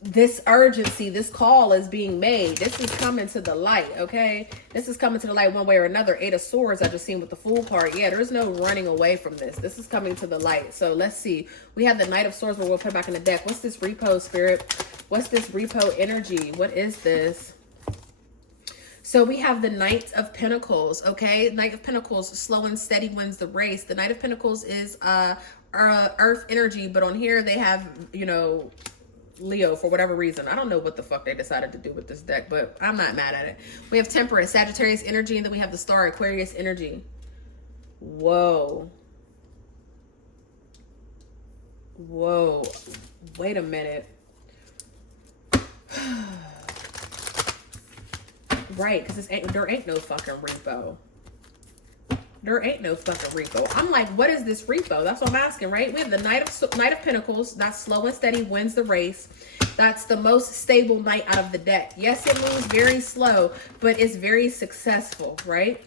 this urgency, this call is being made. This is coming to the light, okay? This is coming to the light one way or another. 8 of Swords, I just seen with the Fool card. Yeah, there's no running away from this. This is coming to the light. So let's see. We have the Knight of Swords, but we'll put it back in the deck. What's this repo, Spirit? What's this repo energy? What is this? So we have the Knight of Pentacles, okay? Knight of Pentacles, slow and steady wins the race. The Knight of Pentacles is earth energy, but on here they have, you know, Leo for whatever reason. I don't know what the fuck they decided to do with this deck, but I'm not mad at it. We have Temperance, Sagittarius energy, and then we have the Star, Aquarius energy. Whoa. Whoa. Wait a minute. Right, because there ain't no fucking repo. There ain't no fucking repo. I'm like, what is this repo? That's what I'm asking, right? We have the Knight of Pentacles. That's slow and steady, wins the race. That's the most stable knight out of the deck. Yes, it moves very slow, but it's very successful, right?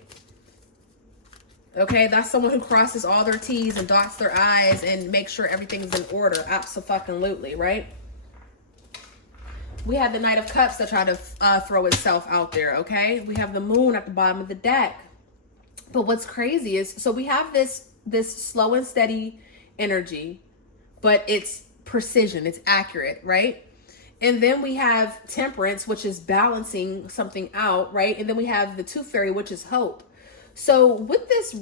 Okay, that's someone who crosses all their T's and dots their I's and makes sure everything's in order. Abso-fucking-lutely, right? We have the Knight of Cups that try to throw itself out there, okay? We have the Moon at the bottom of the deck. But what's crazy is, so we have this slow and steady energy, but it's precision, it's accurate, right? And then we have Temperance, which is balancing something out, right? And then we have the Tooth Fairy, which is hope. So with this,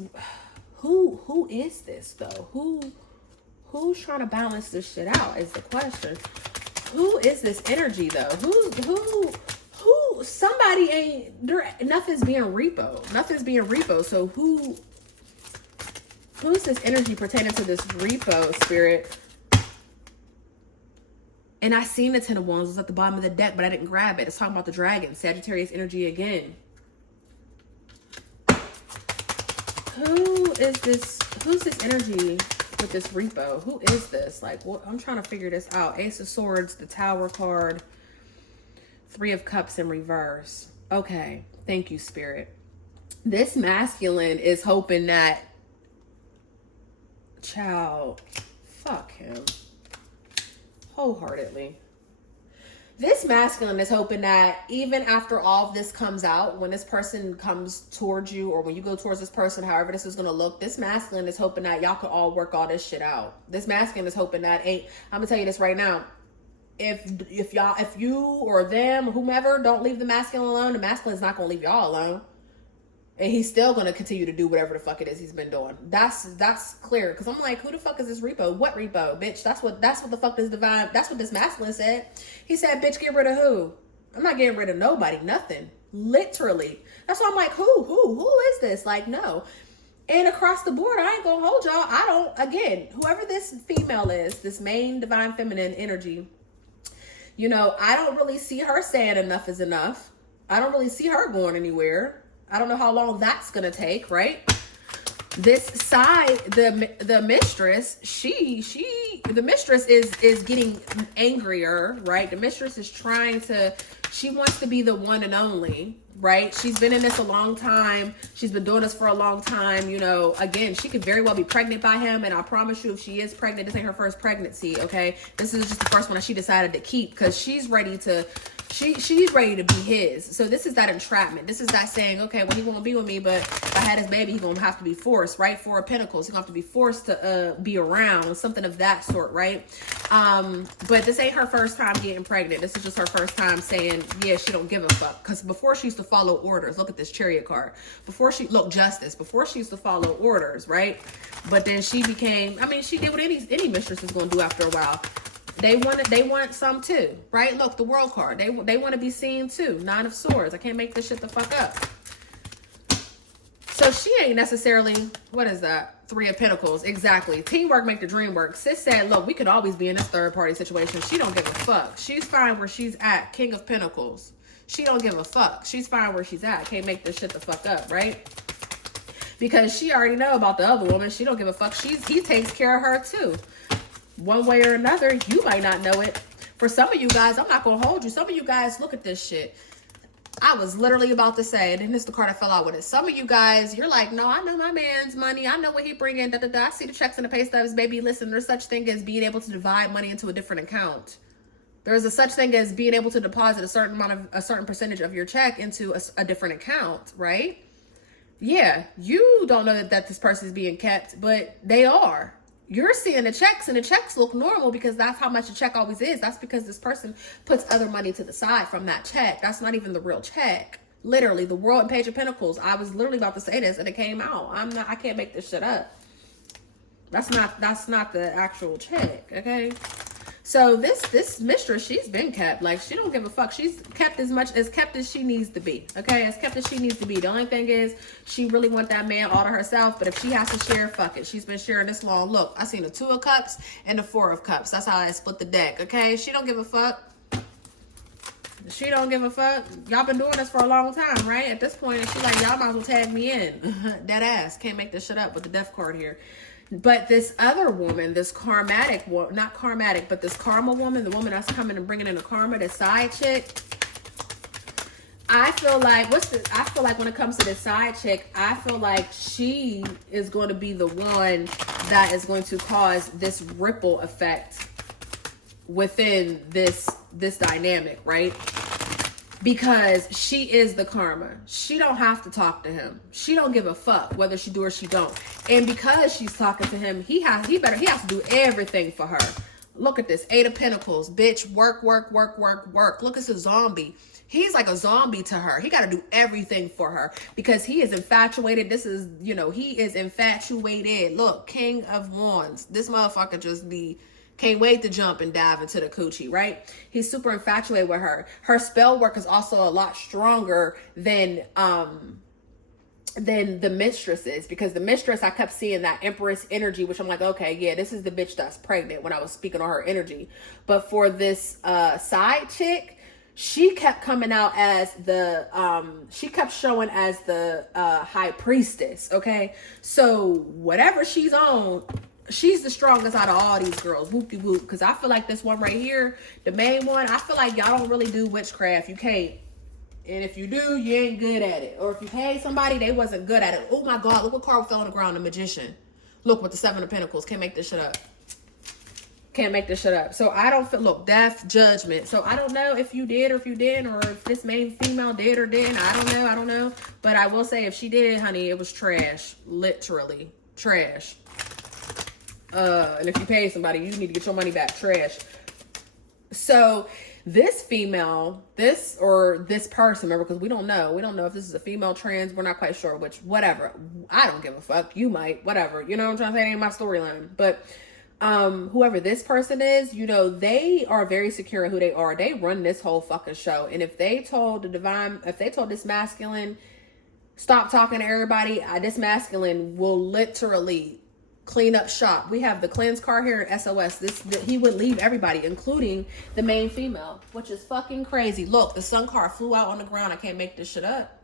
who is this though? Who's trying to balance this shit out is the question. Who is this energy though? Who somebody ain't there, nothing's being repo. Nothing's being repo. So who's this energy pertaining to this repo, Spirit? And I seen the Ten of Wands was at the bottom of the deck, but I didn't grab it. It's talking about the dragon, Sagittarius energy again. Who is this? Who's this energy with this repo? Who is this? Like, what? I'm trying to figure this out. Ace of Swords, the Tower card. 3 of Cups in reverse. Okay. Thank you, Spirit. This masculine is hoping that, child, fuck him. Wholeheartedly. This masculine is hoping that even after all of this comes out, when this person comes towards you or when you go towards this person, however this is going to look, this masculine is hoping that y'all could all work all this shit out. This masculine is hoping that I'm going to tell you this right now. If you or them, whomever, don't leave the masculine alone, the masculine is not going to leave y'all alone. And he's still going to continue to do whatever the fuck it is he's been doing. That's clear. Because I'm like, who the fuck is this repo? What repo? Bitch, that's what the fuck this divine, that's what this masculine said. He said, bitch, get rid of who? I'm not getting rid of nobody. Nothing. Literally. That's why I'm like, who is this? Like, no. And across the board, I ain't going to hold y'all. Again, whoever this female is, this main divine feminine energy, you know, I don't really see her saying enough is enough. I don't really see her going anywhere. I don't know how long that's going to take, right? This side, the mistress, the mistress is getting angrier, right? The mistress is she wants to be the one and only, right? She's been in this a long time. She's been doing this for a long time. You know, again, she could very well be pregnant by him. And I promise you, if she is pregnant, this ain't her first pregnancy, okay? This is just the first one that she decided to keep because she's ready to be his. So this is that entrapment. This is that saying, okay, well, he won't be with me, but if I had his baby, he's going to have to be forced, right? 4 of Pentacles. He's going to have to be forced to be around, something of that sort, right? But this ain't her first time getting pregnant. This is just her first time saying, yeah, she don't give a fuck. Because before she used to follow orders. Look at this Chariot card. Justice. Before she used to follow orders, right? But then she became, she did what any mistress is going to do after a while. They want some too, right? Look, the World card. They want to be seen too. 9 of Swords. I can't make this shit the fuck up. So she ain't necessarily, what is that? 3 of Pentacles. Exactly. Teamwork make the dream work. Sis said, look, we could always be in this third party situation. She don't give a fuck. She's fine where she's at. King of Pentacles. She don't give a fuck. She's fine where she's at. Can't make this shit the fuck up, right? Because she already know about the other woman. She don't give a fuck. He takes care of her too. one way or another. You might not know it. For some of you guys, I'm not going to hold you. Some of you guys, look at this shit. I was literally about to say, and then this is the card I fell out with it. Some of you guys, you're like, no, I know my man's money. I know what he bring in. Da, da, da. I see the checks and the pay stubs. Baby, listen, there's such thing as being able to divide money into a different account. There's a such thing as being able to deposit a certain percentage of your check into a different account, right? Yeah, you don't know that this person is being kept, but they are. You're seeing the checks, and the checks look normal because that's how much a check always is. That's because this person puts other money to the side from that check. That's not even the real check. Literally, the World and Page of Pentacles. I was literally about to say this, and it came out. I can't make this shit up. That's not the actual check, okay? So this mistress, she's been kept. Like, she don't give a fuck. She's kept as she needs to be. Okay, as kept as she needs to be. The only thing is, she really want that man all to herself. But if she has to share, fuck it. She's been sharing this long. Look, I seen the 2 of Cups and the 4 of Cups. That's how I split the deck. Okay, she don't give a fuck. She don't give a fuck. Y'all been doing this for a long time, right? At this point, she's like, y'all might as well tag me in. Dead ass. Can't make this shit up with the death card here. But this other woman, this karmatic, not karmatic, but this karma woman, the woman that's coming and bringing in the karma, the side chick, I feel like, when it comes to this side chick, I feel like she is going to be the one that is going to cause this ripple effect within this dynamic, right? Because she is the karma. She don't have to talk to him. She don't give a fuck whether she do or she don't. And because she's talking to him, he has to do everything for her. Look at this. 8 of Pentacles. Bitch, work, work, work, work, work. Look, it's a zombie. He's like a zombie to her. He got to do everything for her because he is infatuated. This is, he is infatuated. Look, King of Wands. This motherfucker just can't wait to jump and dive into the coochie, right? He's super infatuated with her. Her spell work is also a lot stronger than the mistress is, because the mistress, I kept seeing that Empress energy, which I'm like, okay, yeah, this is the bitch that's pregnant when I was speaking on her energy. But for this side chick, she kept coming out as she kept showing as the high priestess, okay? So whatever she's on, she's the strongest out of all these girls. Whoop-de-whoop. Because I feel like this one right here, the main one, I feel like y'all don't really do witchcraft. You can't. And if you do, you ain't good at it. Or if you paid somebody, they wasn't good at it. Oh my God, look what card fell on the ground, the Magician. Look, with the 7 of Pentacles. Can't make this shit up. Can't make this shit up. So I don't feel, look, death, judgment. So I don't know if you did or if you didn't, or if this main female did or didn't. I don't know. But I will say, if she did, honey, it was trash. Literally. Trash. And if you pay somebody, you need to get your money back. Trash. So this female, this person, remember, because we don't know if this is a female trans. We're not quite sure, which, whatever. I don't give a fuck. You might, whatever. You know what I'm trying to say? It ain't my storyline. But whoever this person is, they are very secure in who they are. They run this whole fucking show. And if they told this masculine, stop talking to everybody, this masculine will literally clean up shop. We have the cleanse card here in SOS. He would leave everybody, including the main female, which is fucking crazy. Look, the sun card flew out on the ground. I can't make this shit up.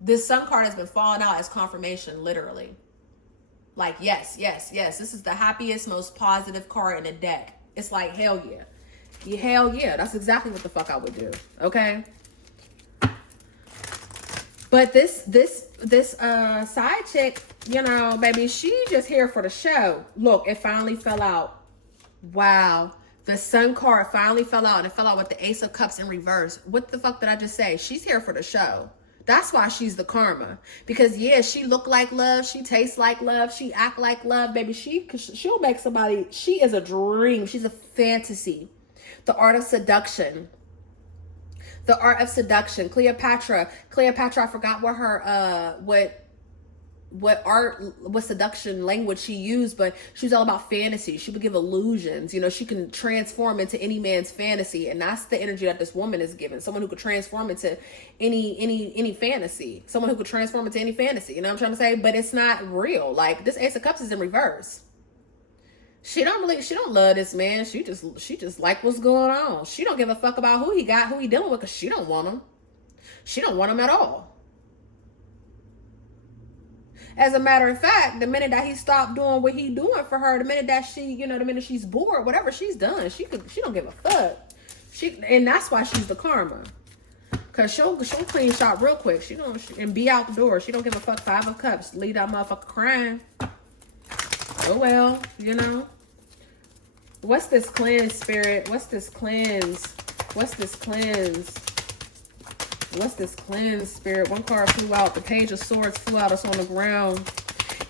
This sun card has been falling out as confirmation, literally. Like, yes. This is the happiest, most positive card in the deck. It's like, hell yeah. Hell yeah. That's exactly what the fuck I would do. Okay. But this side chick, baby, she just here for the show. Look, it finally fell out. Wow. The sun card finally fell out, and it fell out with the Ace of Cups in reverse. What the fuck did I just say? She's here for the show. That's why she's the karma. Because, yeah, she look like love. She tastes like love. She act like love, baby. She'll make somebody, she is a dream. She's a fantasy. The art of seduction. The art of seduction. Cleopatra, I forgot what her, what seduction language she used, but she was all about fantasy. She would give illusions. She can transform into any man's fantasy. And that's the energy that this woman is given. Someone who could transform into any fantasy. Someone who could transform into any fantasy. You know what I'm trying to say? But it's not real. Like, this Ace of Cups is in reverse. She don't love this man. She just like what's going on. She don't give a fuck about who he got, who he dealing with, because she don't want him. She don't want him at all. As a matter of fact, the minute that he stopped doing what he doing for her, the minute that she, the minute she's bored, whatever she's done, she don't give a fuck. And that's why she's the karma. Cause she'll clean shop real quick. She don't and be out the door. She don't give a fuck. 5 of Cups. Leave that motherfucker crying. Oh well, What's this cleanse, spirit? What's this cleanse? What's this cleanse? What's this cleanse, spirit? One card flew out. The Page of Swords flew out. It's on the ground.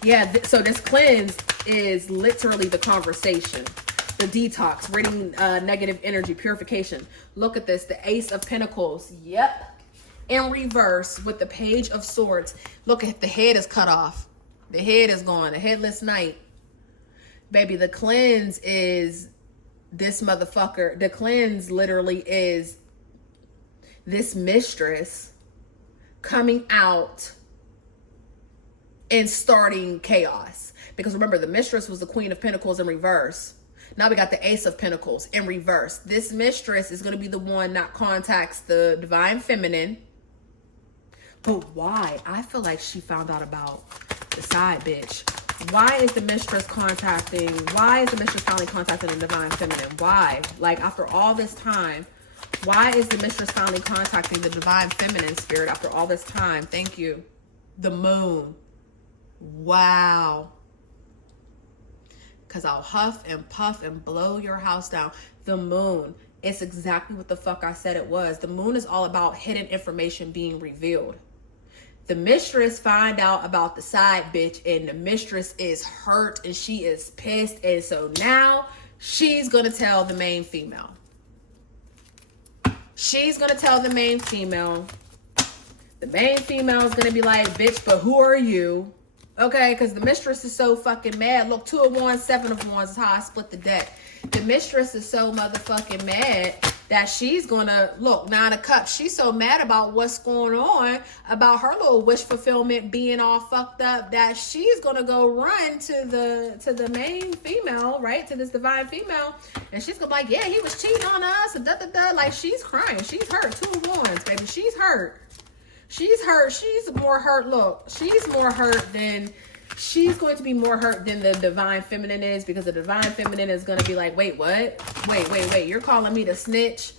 Yeah, so this cleanse is literally the conversation. The detox, ridding negative energy, purification. Look at this. The Ace of Pentacles. Yep. In reverse with the Page of Swords. Look at the head is cut off. The head is gone. The headless knight. Baby, the cleanse is this motherfucker. The cleanse literally is this mistress coming out and starting chaos. Because remember, the mistress was the Queen of Pentacles in reverse. Now we got the Ace of Pentacles in reverse. This mistress is going to be the one that contacts the Divine Feminine. But why? I feel like she found out about the side bitch. Why is the mistress finally contacting the Divine Feminine? Why? Like, after all this time, why is the mistress finally contacting the Divine Feminine, spirit, after all this time? Thank you. The Moon. Wow. Because I'll huff and puff and blow your house down. The Moon. It's exactly what the fuck I said it was. The Moon is all about hidden information being revealed. The mistress find out about the side bitch, and the mistress is hurt and she is pissed. And so now she's going to tell the main female. She's going to tell the main female. The main female is going to be like, bitch, but who are you? Okay, because the mistress is so fucking mad. Look, 2 of Wands, 7 of Wands is how I split the deck. The mistress is so motherfucking mad that she's gonna, look, 9 of Cups. She's so mad about what's going on, about her little wish fulfillment being all fucked up, that she's gonna go run to the main female, right? To this divine female. And she's gonna be like, yeah, he was cheating on us, and da-da-da. Like, she's crying. She's hurt. 2 of Wands, baby. She's hurt. She's hurt. She's more hurt. Look, she's more hurt than... She's going to be more hurt than the Divine Feminine is, because the Divine Feminine is going to be like, wait, what? Wait. You're calling me to snitch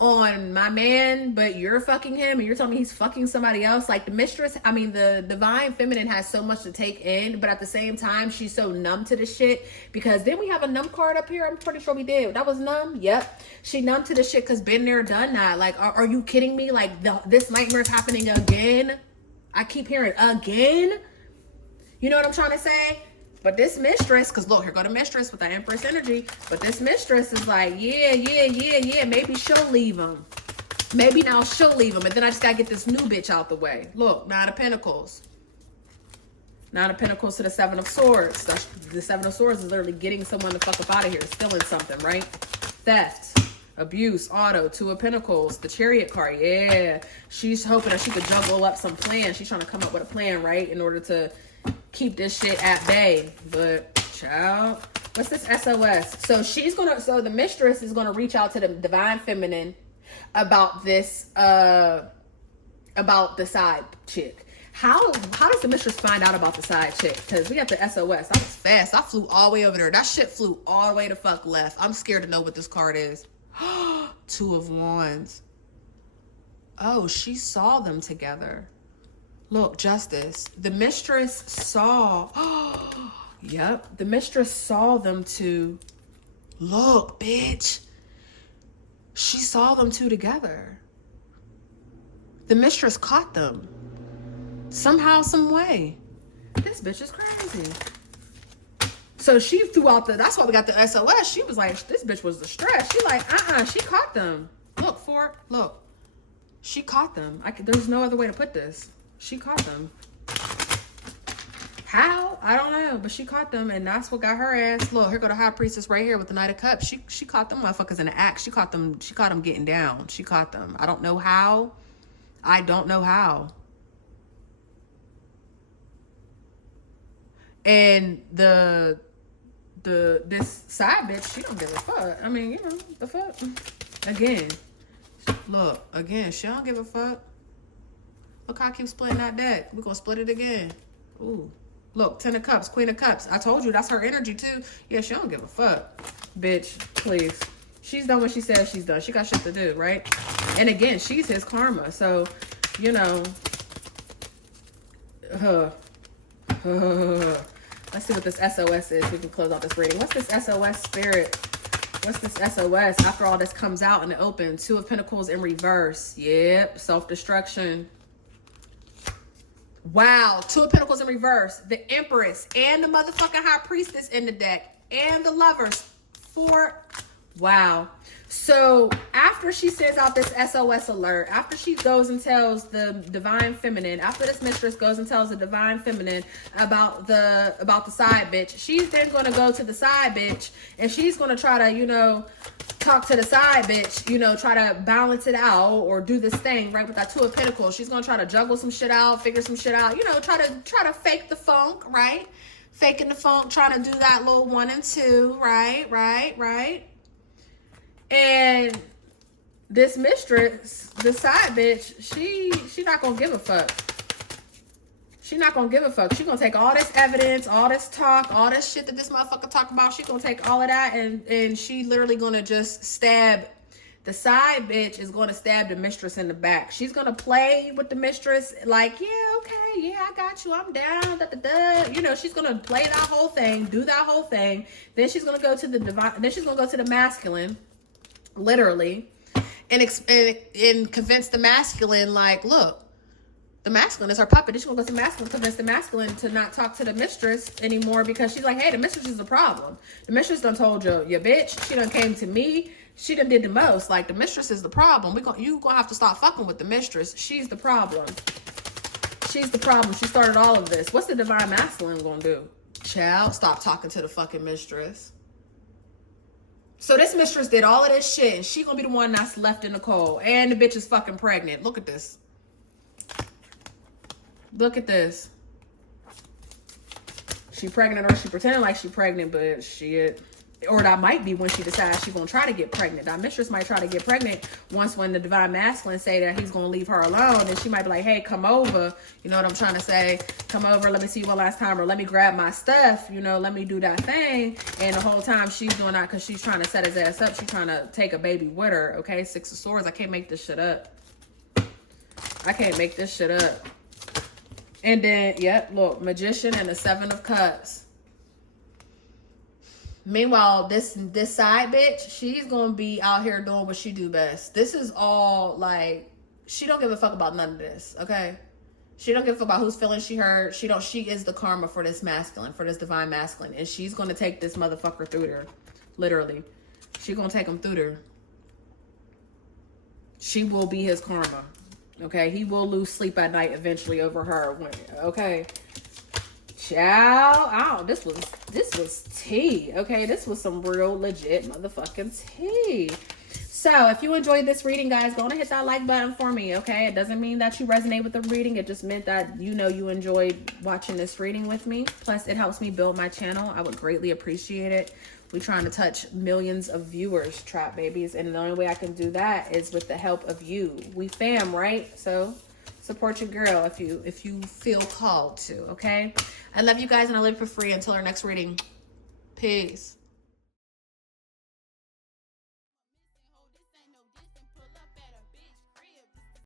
on my man, but you're fucking him and you're telling me he's fucking somebody else? Like, the Divine Feminine has so much to take in, but at the same time, she's so numb to the shit, because then we have a numb card up here. I'm pretty sure we did. That was numb. Yep. She numb to the shit because been there, done that. Like, are you kidding me? Like, this nightmare is happening again. I keep hearing again. You know what I'm trying to say? But this mistress, because look, here go the mistress with the Empress energy. But this mistress is like, yeah. Maybe she'll leave him. Maybe now she'll leave him. And then I just got to get this new bitch out the way. Look, 9 of Pentacles. 9 of Pentacles to the 7 of Swords. The 7 of Swords is literally getting someone the fuck up out of here. Stealing something, right? Theft. Abuse. Auto. 2 of Pentacles. The Chariot card. Yeah. She's hoping that she could juggle up some plans. She's trying to come up with a plan, right? In order to keep this shit at bay. But child, what's this SOS? So the mistress is gonna reach out to the Divine Feminine about this about the side chick. How does the mistress find out about the side chick? Because we got the SOS. I was fast. I flew all the way over there. That shit flew all the way to fuck left. I'm scared to know what this card is. 2 of Wands. Oh, she saw them together. Look, Justice. The mistress saw. Yep. The mistress saw them two. Look, bitch. She saw them two together. The mistress caught them. Somehow, some way. This bitch is crazy. So she threw out that's why we got the SOS. She was like, this bitch was distressed. She like, she caught them. Look. She caught them. There's no other way to put this. She caught them. How? I don't know. But she caught them, and that's what got her ass. Look, here go the High Priestess right here with the Knight of Cups. She caught them motherfuckers in the act. She caught them getting down. She caught them. I don't know how. And this side bitch, she don't give a fuck. I mean, the fuck. Again. Look, she don't give a fuck. Look how I keep splitting that deck. We're gonna split it again. Ooh. Look, 10 of Cups, Queen of Cups. I told you that's her energy too. Yeah, she don't give a fuck. Bitch, please. She's done what she says she's done. She got shit to do, right? And again, she's his karma. So, you know. Let's see what this SOS is. We can close out this reading. What's this SOS, Spirit? What's this SOS after all this comes out in the open? Two of Pentacles in reverse. Yep, self-destruction. Wow, Two of Pentacles in reverse. The Empress and the motherfucking High Priestess in the deck. And the Lovers. Wow. So after she sends out this SOS alert, after she goes and tells the Divine Feminine, after this mistress goes and tells the Divine Feminine about the side bitch, she's then going to go to the side bitch and she's going to try to, you know, talk to the side bitch, you know, try to balance it out or do this thing, right, with that Two of Pentacles. She's going to try to juggle some shit out, figure some shit out, you know, try to fake the funk, right? Faking the funk, trying to do that little 1 and 2, right? And this mistress, the side bitch, she not gonna give a fuck. She not gonna give a fuck. She gonna take all this evidence, all this talk, all this shit that this motherfucker talk about. She gonna take all of that and she literally gonna just stab. The side bitch is gonna stab the mistress in the back. She's gonna play with the mistress like, yeah, okay, yeah, I got you, I'm down, You know, she's gonna play that whole thing, do that whole thing. Then she's gonna go to the divine. Then she's gonna go to the masculine. Literally, and convince the masculine, like, look, the masculine is her puppet. She's gonna go to the masculine, convince the masculine to not talk to the mistress anymore because she's like, hey, the mistress is the problem. The mistress done told you, your bitch. She done came to me. She done did the most. Like, the mistress is the problem. You gonna have to stop fucking with the mistress. She's the problem. She's the problem. She started all of this. What's the divine masculine gonna do? Child, stop talking to the fucking mistress. So this mistress did all of this shit and she gonna be the one that's left in the cold. And the bitch is fucking pregnant. Look at this. Look at this. She pregnant or she pretending like she pregnant, but shit. Or that might be when she decides she gonna try to get pregnant. That mistress might try to get pregnant once when the divine masculine say that he's gonna leave her alone. And she might be like, hey, come over. You know what I'm trying to say? Come over, let me see you one last time. Or let me grab my stuff. You know, let me do that thing. And the whole time she's doing that because she's trying to set his ass up. She's trying to take a baby with her. Okay, 6 of Swords. I can't make this shit up. I can't make this shit up. And then, yep, look, Magician and the 7 of Cups. Meanwhile, this side bitch, she's gonna be out here doing what she do best. This is all like, she don't give a fuck about none of this, okay? She don't give a fuck about whose feelings she hurt. She is the karma for this masculine, for this divine masculine. And she's gonna take this motherfucker through there. Literally. She gonna take him through there. She will be his karma. Okay? He will lose sleep at night eventually over her. Okay? Child, this was tea, okay? This was some real legit motherfucking tea. So if you enjoyed this reading, guys, go on and hit that like button for me, okay? It doesn't mean that you resonate with the reading. It just meant that, you know, you enjoyed watching this reading with me. Plus, it helps me build my channel. I would greatly appreciate it. We're trying to touch millions of viewers, Trap Babies, and the only way I can do that is with the help of you. We fam, right? So support your girl if you feel called to, okay? I love you guys and I live for free. Until our next reading. Peace.